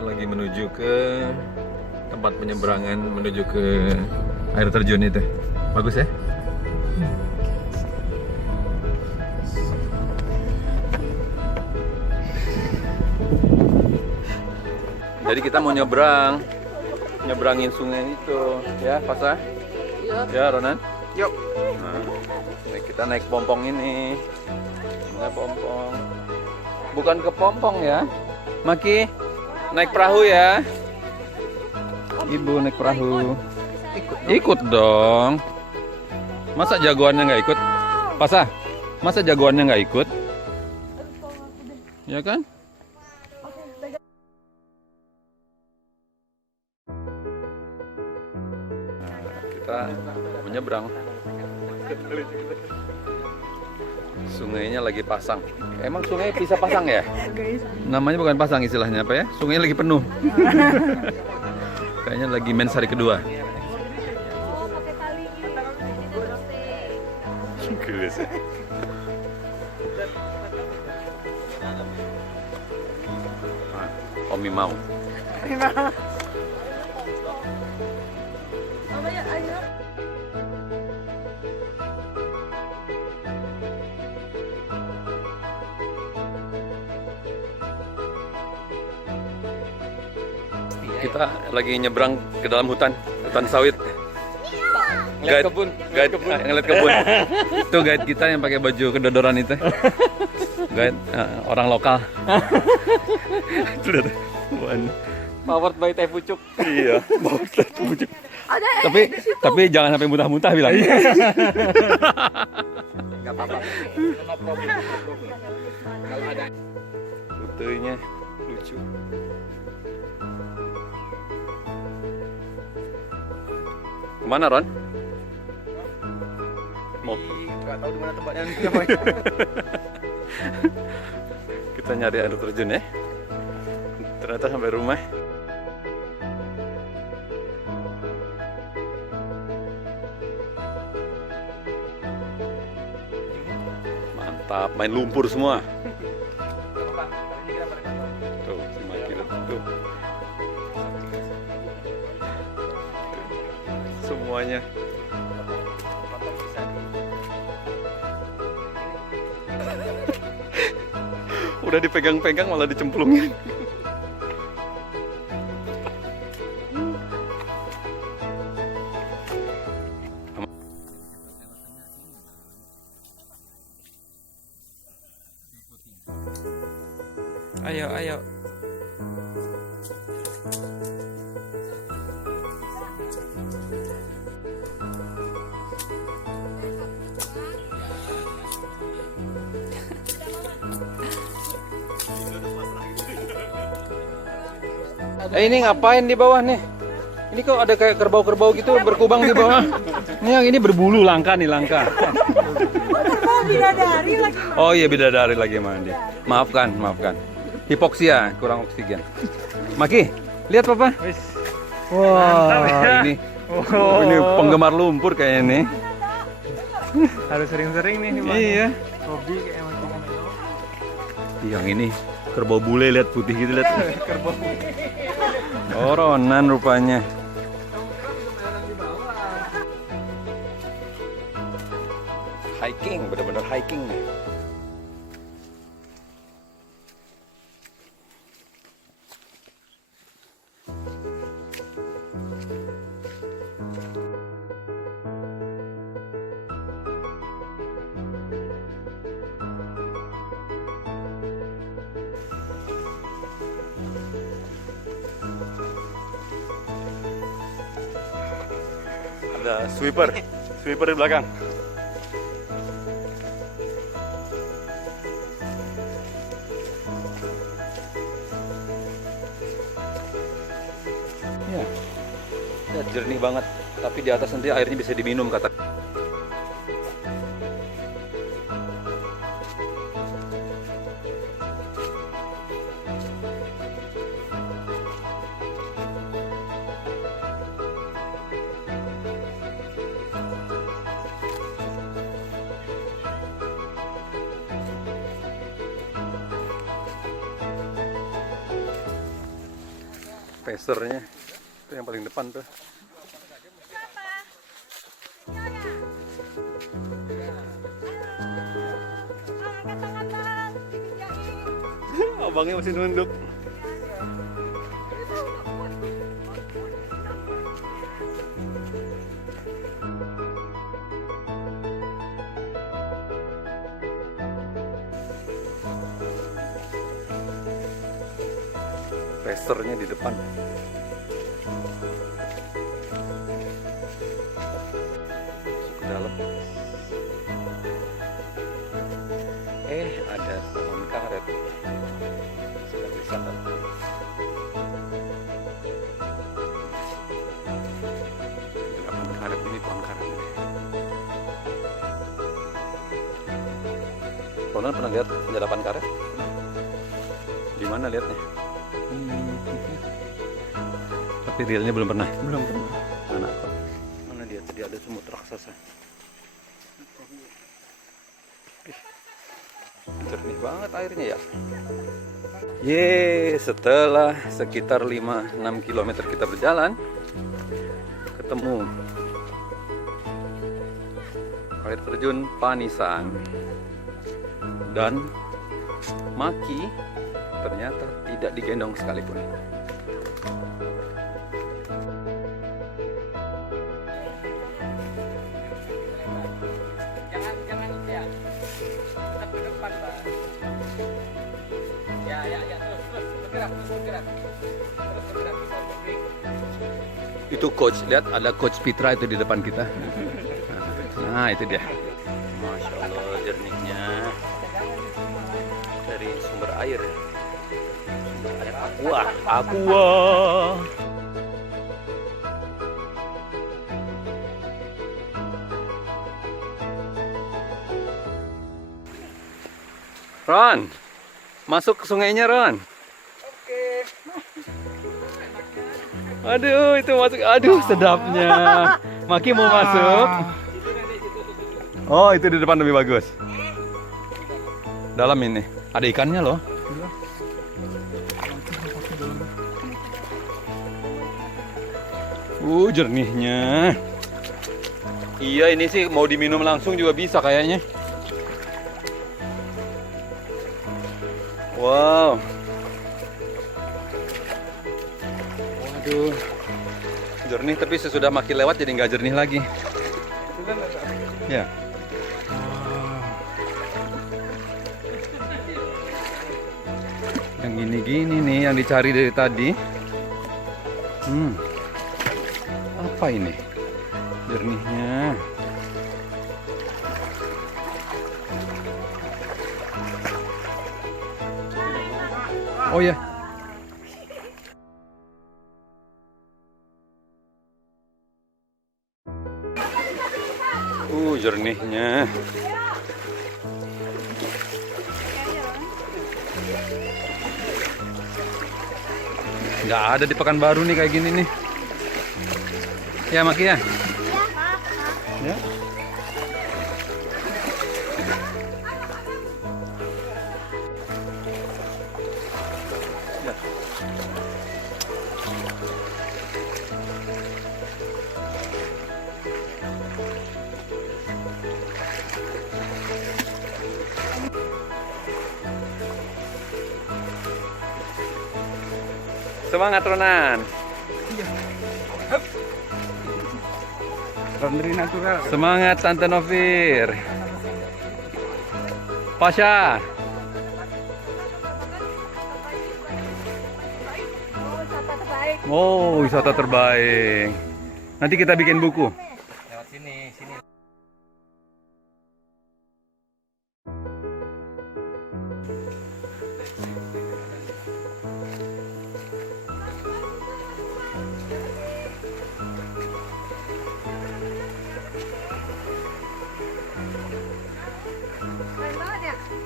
lagi menuju ke tempat penyeberangan menuju ke air terjun itu. Bagus ya? Jadi kita mau nyebrangin sungai itu, ya, Fasa? Iya. Ya, Ronan? Yuk. Nah, ini kita naik pompong ini. Naik pompong. Bukan ke pompong ya. Maki, naik perahu ya. Ibu naik perahu. Ikut dong. Masa jagoannya nggak ikut? Fasa, masa jagoannya nggak ikut? Ya kan? Kita menyeberang. Sungainya lagi pasang. Emang sungai bisa pasang ya? Namanya bukan pasang, istilahnya apa ya? Sungainya lagi penuh. Kayaknya lagi mens hari kedua. Gelis ya. Omi mau. Kita lagi nyebrang ke dalam hutan sawit. Ngeliat kebun. Ngeliat kebun. Itu guide kita yang pakai baju kedodoran itu. Guide orang lokal. Itu lihat. Powered by Teh Pucuk. Iya, powered by Teh Pucuk. Tapi jangan sampai muntah-muntah bilang. Enggak apa-apa. Kalau ada Rutenya lucu. Kemana, Ron? Mau nggak tahu di mana tempatnya. kita nyari air terjun ya. Ternyata sampai rumah. Mantap, main lumpur semua. Tuh, si Maki tuh. Semuanya. Udah dipegang-pegang malah dicemplungin. Ayo. Ini ngapain di bawah nih? Ini kok ada kayak kerbau-kerbau gitu berkubang di bawah. Ini yang ini berbulu, langka nih, langka. Kerbau bidadari lagi. Oh iya, bidadari lagi mandi. Maafkan. Hipoksia, kurang oksigen. Maki, lihat Papa. Wah, ini penggemar lumpur kayaknya nih. Harus sering-sering nih Bang. Iya. Hobi kayak Maki. Yang ini kerbau bule, lihat putih gitu, lihat. Kerbau. Oh, Ronan rupanya. Hiking, bener-bener hiking nih. Ada sweeper di belakang. Ya, jernih banget. Tapi di atas nanti airnya bisa diminum kata. Pesernya itu yang paling depan tuh. Abangnya masih nunduk. Racernya di depan. Masuk ke dalam. Ada pohon karet. Sedang wisata. Pohon karet ini pohon karet. Ronan pernah lihat penyadapan karet? Di mana lihatnya? Tapi realnya belum pernah. Belum pernah. Anakku. Mana dia? Tadi ada semut raksasa. Jernih banget airnya ya. Setelah sekitar 5-6 km kita berjalan, ketemu air terjun Panisan. Dan Maki ternyata tidak digendong sekalipun. Jangan ya. Tetap ke depan, Pak. Ya, terus bergerak. Terus bergerak bisa break. Itu coach, lihat ada coach Pitra itu di depan kita. Nah, itu dia. Masya Allah, jernihnya dari sumber air. Air aqua. Ron, masuk ke sungainya, Ron. Oke. Aduh, itu masuk. Aduh, sedapnya. Maki mau masuk. Oh, itu di depan lebih bagus. Dalam ini. Ada ikannya loh. Jernihnya. Iya, ini sih mau diminum langsung juga bisa kayaknya. Wow. Waduh. Jernih, tapi sesudah Maki lewat jadi nggak jernih lagi. Ya. Yang gini-gini nih yang dicari dari tadi. Apa ini? Jernihnya. Oh ya. Jernihnya. Nggak ada di Pekanbaru nih kayak gini nih. Ya, Maki ya? Ya. Semangat, Ronan. Laundry natural. Semangat, Tante Novir. Pasha. Oh, wisata terbaik. Nanti kita bikin buku. Lewat sini.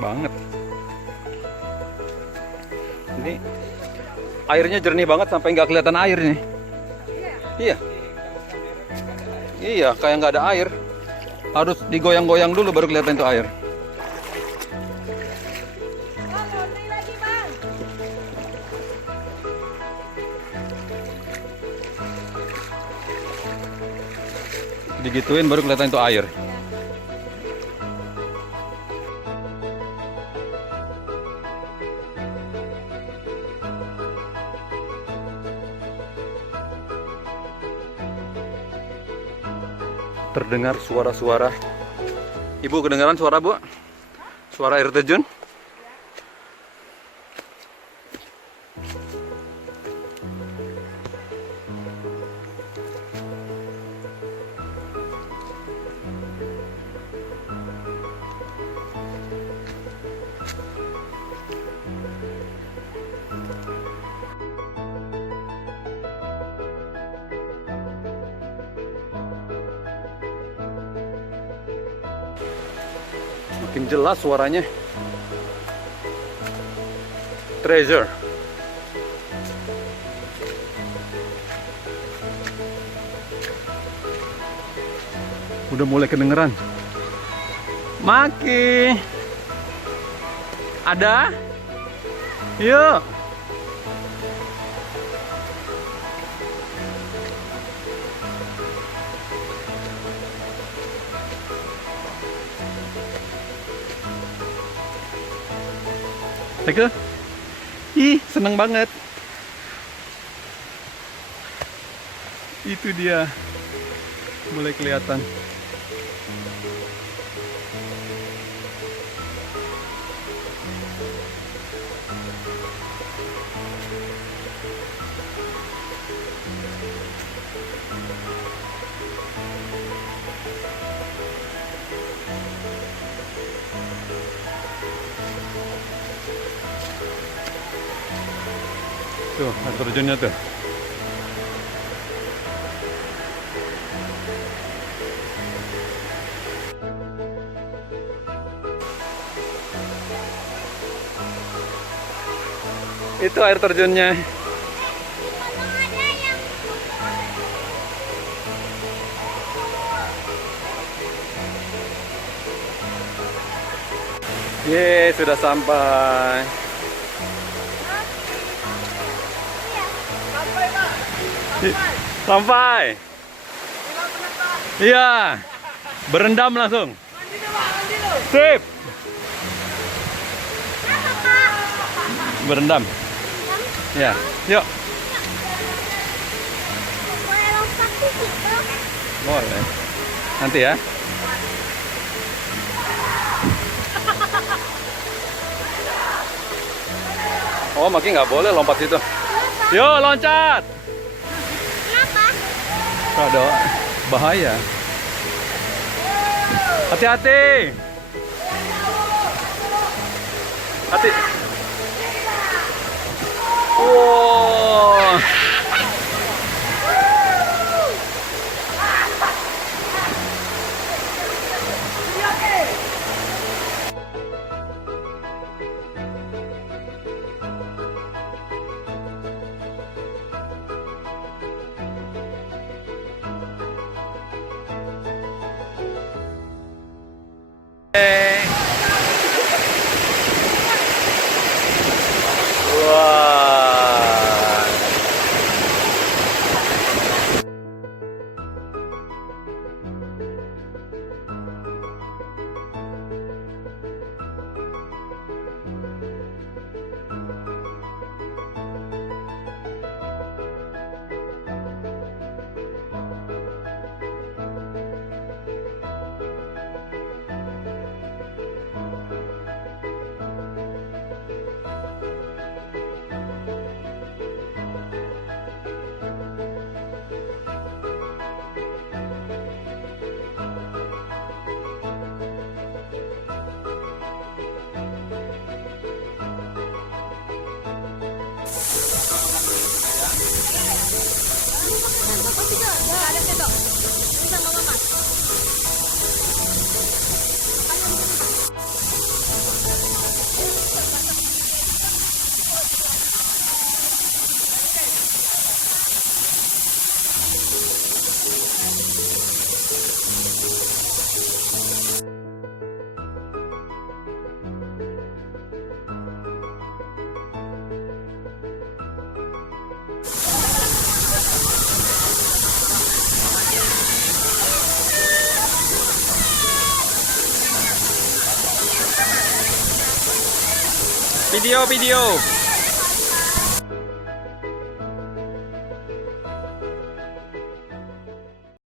Banget. Ini airnya jernih banget sampai nggak kelihatan air nih. Iya. Iya, kayak nggak ada air. Harus digoyang-goyang dulu baru kelihatan itu air. Digituin baru kelihatan itu air. Terdengar suara-suara. Ibu kedengaran suara, Bu? Suara air terjun? Makin jelas suaranya. Treasure. Udah mulai kedengeran. Maki. Ada? Yuk. Teke? Ih, seneng banget. Itu dia. Mulai kelihatan. Tuh, air terjunnya tuh. Itu air terjunnya. Yeay, sudah sampai. Sampai. Iya. Berendam langsung. Sip. Berendam. Ya, yuk. Boleh. Nanti ya. Oh, makin nggak boleh lompat situ. Yuk, loncat. Ada bahaya. Hati-hati. Hati. Wow. Video, video.